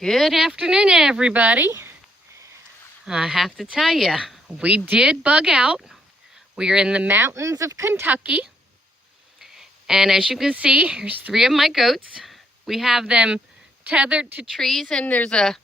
Good afternoon, everybody. I have to tell you, we did bug out. We are in the mountains of Kentucky. And as you can see, here's 3 of my goats. We have them tethered to trees, and there's a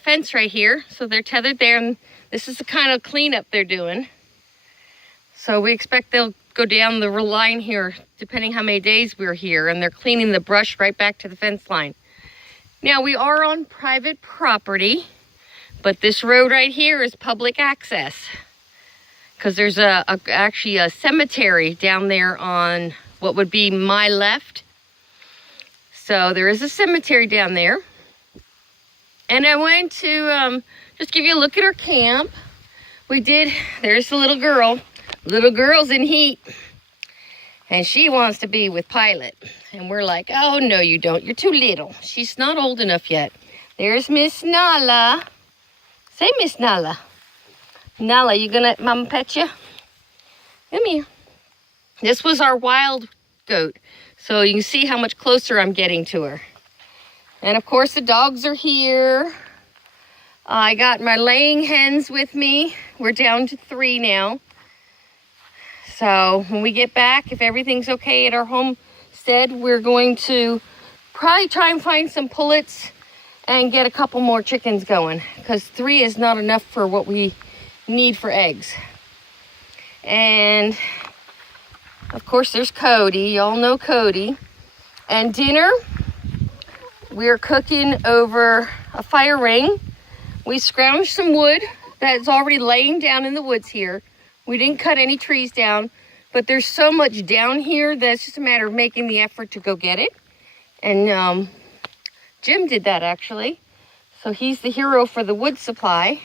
fence right here. So they're tethered there, and this is the kind of cleanup they're doing. So we expect they'll go down the line here, depending how many days we're here, and they're cleaning the brush right back to the fence line. Now, we are on private property, but this road right here is public access because there's actually a cemetery down there on what would be my left. So there is a cemetery down there. And I wanted to just give you a look at our camp. There's the little girl. Little girl's in heat. And she wants to be with Pilot. And we're like, oh, no, you don't. You're too little. She's not old enough yet. There's Miss Nala. Say, Miss Nala. Nala, you gonna let Mama pet you? Come here. This was our wild goat. So you can see how much closer I'm getting to her. And, of course, the dogs are here. I got my laying hens with me. We're down to 3 now. So when we get back, if everything's okay at our homestead, we're going to probably try and find some pullets and get a couple more chickens going, because 3 is not enough for what we need for eggs. And of course there's Cody. Y'all know Cody. And dinner, we're cooking over a fire ring. We scrounged some wood that's already laying down in the woods here. We didn't cut any trees down, but there's so much down here that it's just a matter of making the effort to go get it. And Jim did that, actually. So he's the hero for the wood supply.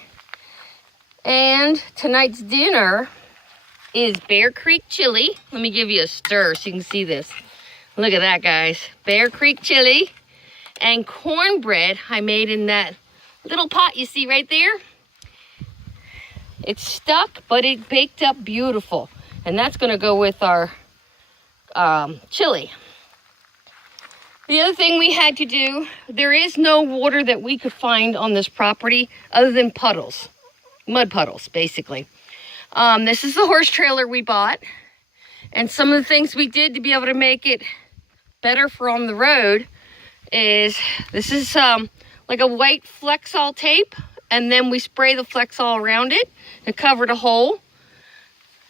And tonight's dinner is Bear Creek chili. Let me give you a stir so you can see this. Look at that, guys. Bear Creek chili and cornbread I made in that little pot you see right there. It's stuck, but it baked up beautiful. And that's going to go with our chili. The other thing we had to do, there is no water that we could find on this property other than puddles. Mud puddles, basically. This is the horse trailer we bought. And some of the things we did to be able to make it better for on the road is, this is like a white Flexol tape. And then we spray the Flexol around it and covered a hole.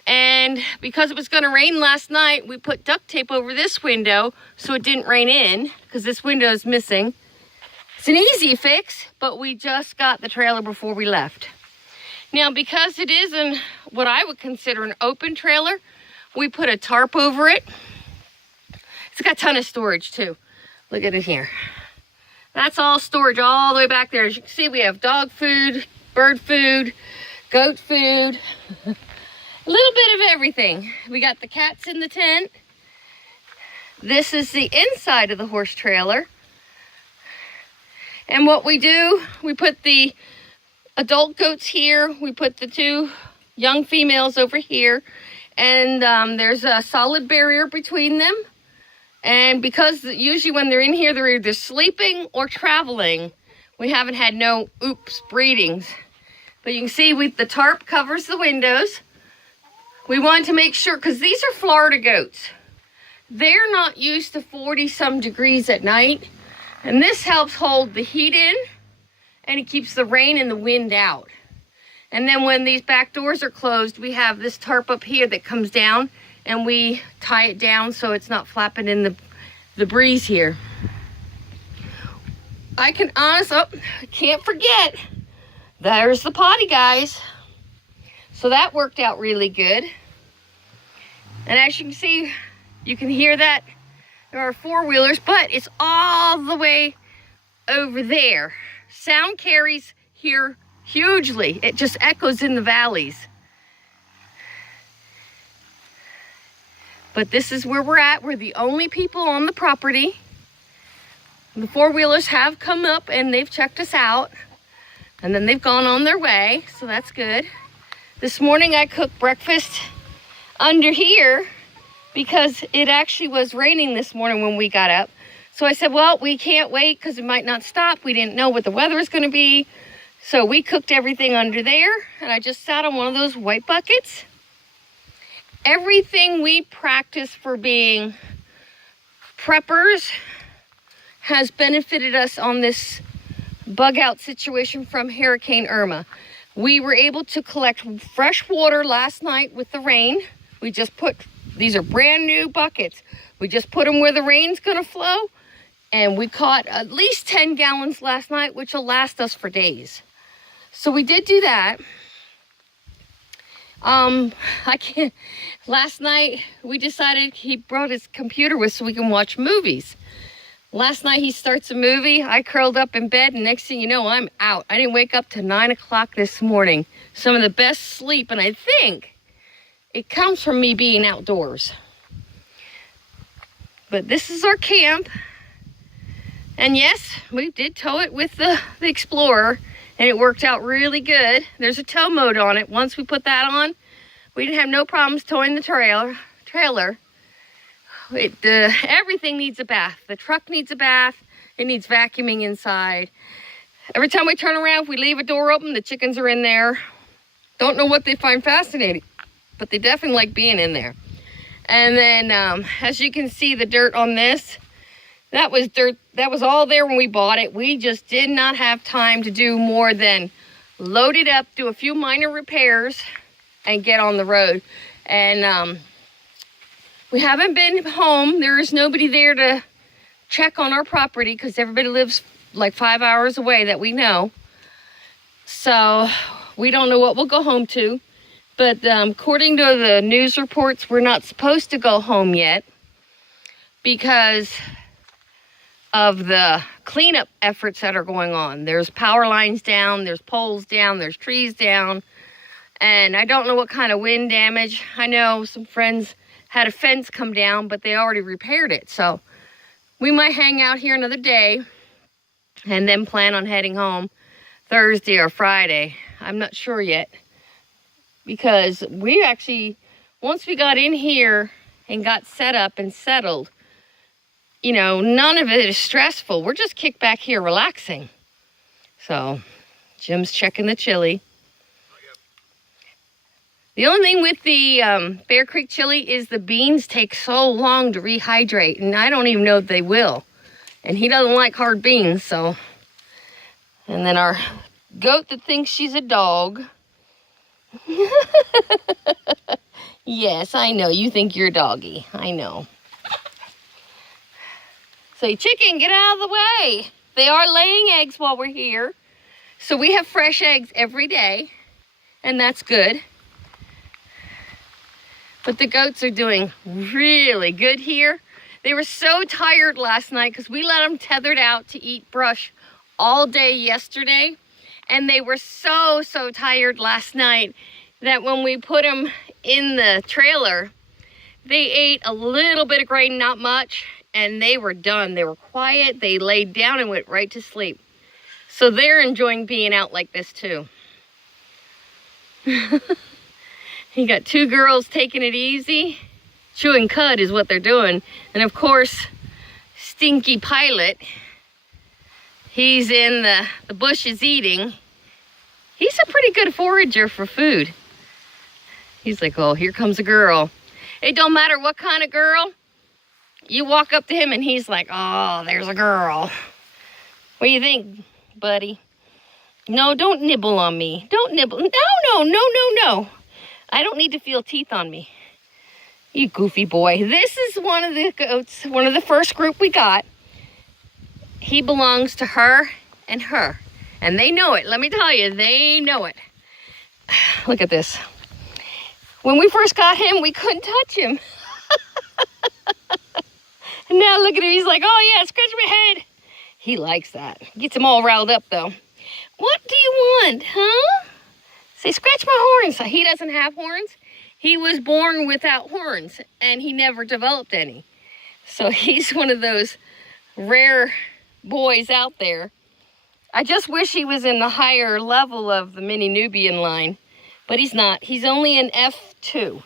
And because it was going to rain last night, we put duct tape over this window so it didn't rain in, because this window is missing. It's an easy fix, but we just got the trailer before we left. Now, because it isn't what I would consider an open trailer, we put a tarp over it. It's got a ton of storage too. Look at it here. That's all storage all the way back there. As you can see, we have dog food, bird food, goat food, a little bit of everything. We got the cats in the tent. This is the inside of the horse trailer. And what we do, we put the adult goats here. We put the 2 young females over here. And there's a solid barrier between them. And because usually when they're in here, they're either sleeping or traveling. We haven't had no breedings. But you can see the tarp covers the windows. We wanted to make sure, because these are Florida goats. They're not used to 40-some degrees at night. And this helps hold the heat in, and it keeps the rain and the wind out. And then when these back doors are closed, we have this tarp up here that comes down, and we tie it down so it's not flapping in the breeze here. I can't forget, there's the potty, guys. So that worked out really good. And as you can see, you can hear that there are 4-wheelers, but it's all the way over there. Sound carries here hugely. It just echoes in the valleys. But this is where we're at. We're the only people on the property. The 4-wheelers have come up and they've checked us out. And then they've gone on their way, so that's good. This morning I cooked breakfast under here because it actually was raining this morning when we got up. So I said, well, we can't wait because it might not stop. We didn't know what the weather was going to be. So we cooked everything under there, and I just sat on one of those white buckets. Everything we practice for being preppers has benefited us on this bug out situation from Hurricane Irma. We were able to collect fresh water last night with the rain. We just put, these are brand new buckets. We just put them where the rain's gonna flow, and we caught at least 10 gallons last night, which will last us for days. So we did do that. Last night we decided he brought his computer with so we can watch movies. Last night he starts a movie, I curled up in bed, and next thing you know, I'm out. I didn't wake up till 9 o'clock this morning. Some of the best sleep, and I think it comes from me being outdoors. But this is our camp. And yes, we did tow it with the Explorer, and it worked out really good. There's a tow mode on it. Once we put that on, we didn't have no problems towing the trailer. Everything needs a bath. The truck needs a bath. It needs vacuuming inside. Every time we turn around, if we leave a door open, the chickens are in there. Don't know what they find fascinating, but they definitely like being in there. And then, as you can see, the dirt on this, that was dirt. That was all there when we bought it. We just did not have time to do more than load it up, do a few minor repairs, and get on the road. And we haven't been home. There is nobody there to check on our property because everybody lives like 5 hours away that we know. So we don't know what we'll go home to. But according to the news reports, we're not supposed to go home yet because of the cleanup efforts that are going on. There's power lines down, there's poles down, there's trees down, and I don't know what kind of wind damage. I know some friends had a fence come down, but they already repaired it. So we might hang out here another day and then plan on heading home Thursday or Friday. I'm not sure yet, because we actually, once we got in here and got set up and settled, you know, none of it is stressful. We're just kicked back here relaxing. So Jim's checking the chili. The only thing with the Bear Creek chili is the beans take so long to rehydrate, and I don't even know if they will. And he doesn't like hard beans, so. And then our goat that thinks she's a dog. Yes, I know. You think you're a doggy. I know. Say, chicken, get out of the way. They are laying eggs while we're here. So we have fresh eggs every day, and that's good. But the goats are doing really good here. They were so tired last night because we let them tethered out to eat brush all day yesterday. And they were so tired last night that when we put them in the trailer, they ate a little bit of grain, not much, and they were done. They were quiet. They laid down and went right to sleep. So they're enjoying being out like this too. You got two girls taking it easy. Chewing cud is what they're doing. And of course, Stinky Pilot, he's in the bushes eating. He's a pretty good forager for food. He's like, oh, here comes a girl. It don't matter what kind of girl. You walk up to him and he's like, oh, there's a girl. What do you think, buddy? No, don't nibble on me. Don't nibble. No. I don't need to feel teeth on me. You goofy boy. This is one of the goats, one of the first group we got. He belongs to her and her. And they know it. Let me tell you, they know it. Look at this. When we first got him, we couldn't touch him. And now look at him. He's like, oh yeah, scratch my head. He likes that. Gets him all riled up though. What do you want, huh? Say, scratch my horns. He doesn't have horns. He was born without horns and he never developed any. So he's one of those rare boys out there. I just wish he was in the higher level of the mini Nubian line, but he's not. He's only an F2.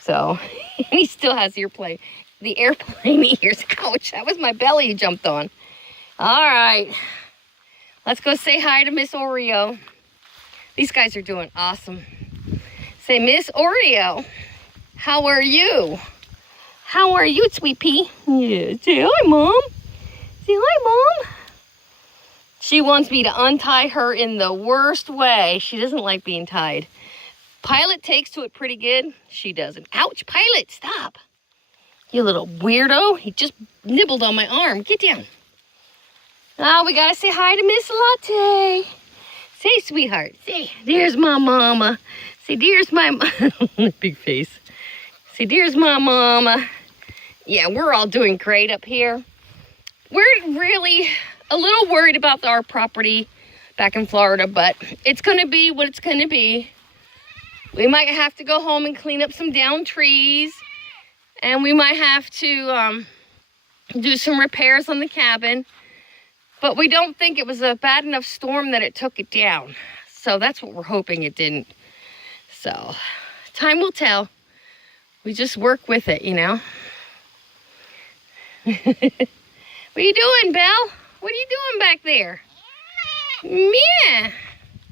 So he still has ear play. the airplane ears. Ouch, that was my belly you jumped on. All right, let's go say hi to Miss Oreo. These guys are doing awesome. Say, Miss Oreo, how are you? How are you, sweet pea? Yeah, say hi, Mom. Say hi, Mom. She wants me to untie her in the worst way. She doesn't like being tied. Pilot takes to it pretty good. She doesn't. Ouch, Pilot, stop. You little weirdo. He just nibbled on my arm. Get down. Oh, we gotta say hi to Miss Latte. Say, sweetheart. Say, there's my mama. Say, there's my big face. Say, there's my mama. Yeah, we're all doing great up here. We're really a little worried about our property back in Florida, but it's gonna be what it's gonna be. We might have to go home and clean up some downed trees, and we might have to do some repairs on the cabin, but we don't think it was a bad enough storm that it took it down. So that's what we're hoping it didn't. So time will tell. We just work with it, you know. What are you doing, Belle? What are you doing back there? Yeah.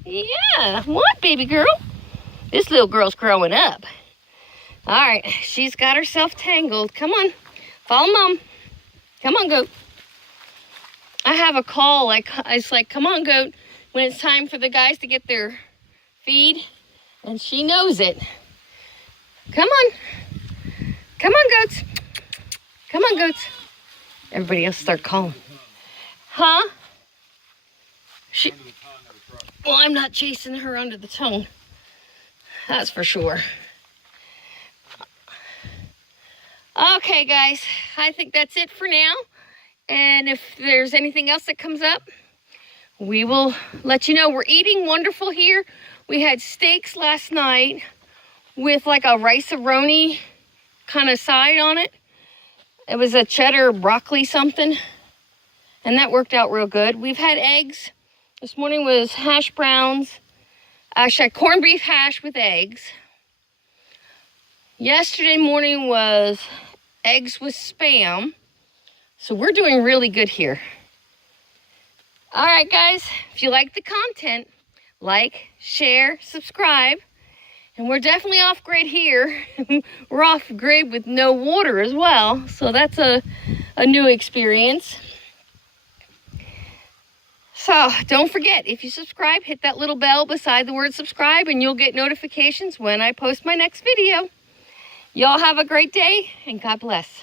Yeah. What, baby girl? This little girl's growing up. All right. She's got herself tangled. Come on. Follow Mom. Come on, goat. I have a call. It's like, come on, goat, when it's time for the guys to get their feed. And she knows it. Come on. Come on, goats. Come on, goats. Everybody else start calling. Huh? Well, I'm not chasing her under the tongue. That's for sure. Okay, guys. I think that's it for now. And if there's anything else that comes up, we will let you know. We're eating wonderful here. We had steaks last night with like a rice-a-roni kind of side on it. It was a cheddar broccoli something, and that worked out real good. We've had eggs. This morning was hash browns. Actually, corned beef hash with eggs. Yesterday morning was eggs with Spam. So we're doing really good here. All right, guys, if you like the content, like, share, subscribe. And we're definitely off grid here. We're off grid with no water as well. So that's a new experience. So don't forget, if you subscribe, hit that little bell beside the word subscribe and you'll get notifications when I post my next video. Y'all have a great day and God bless.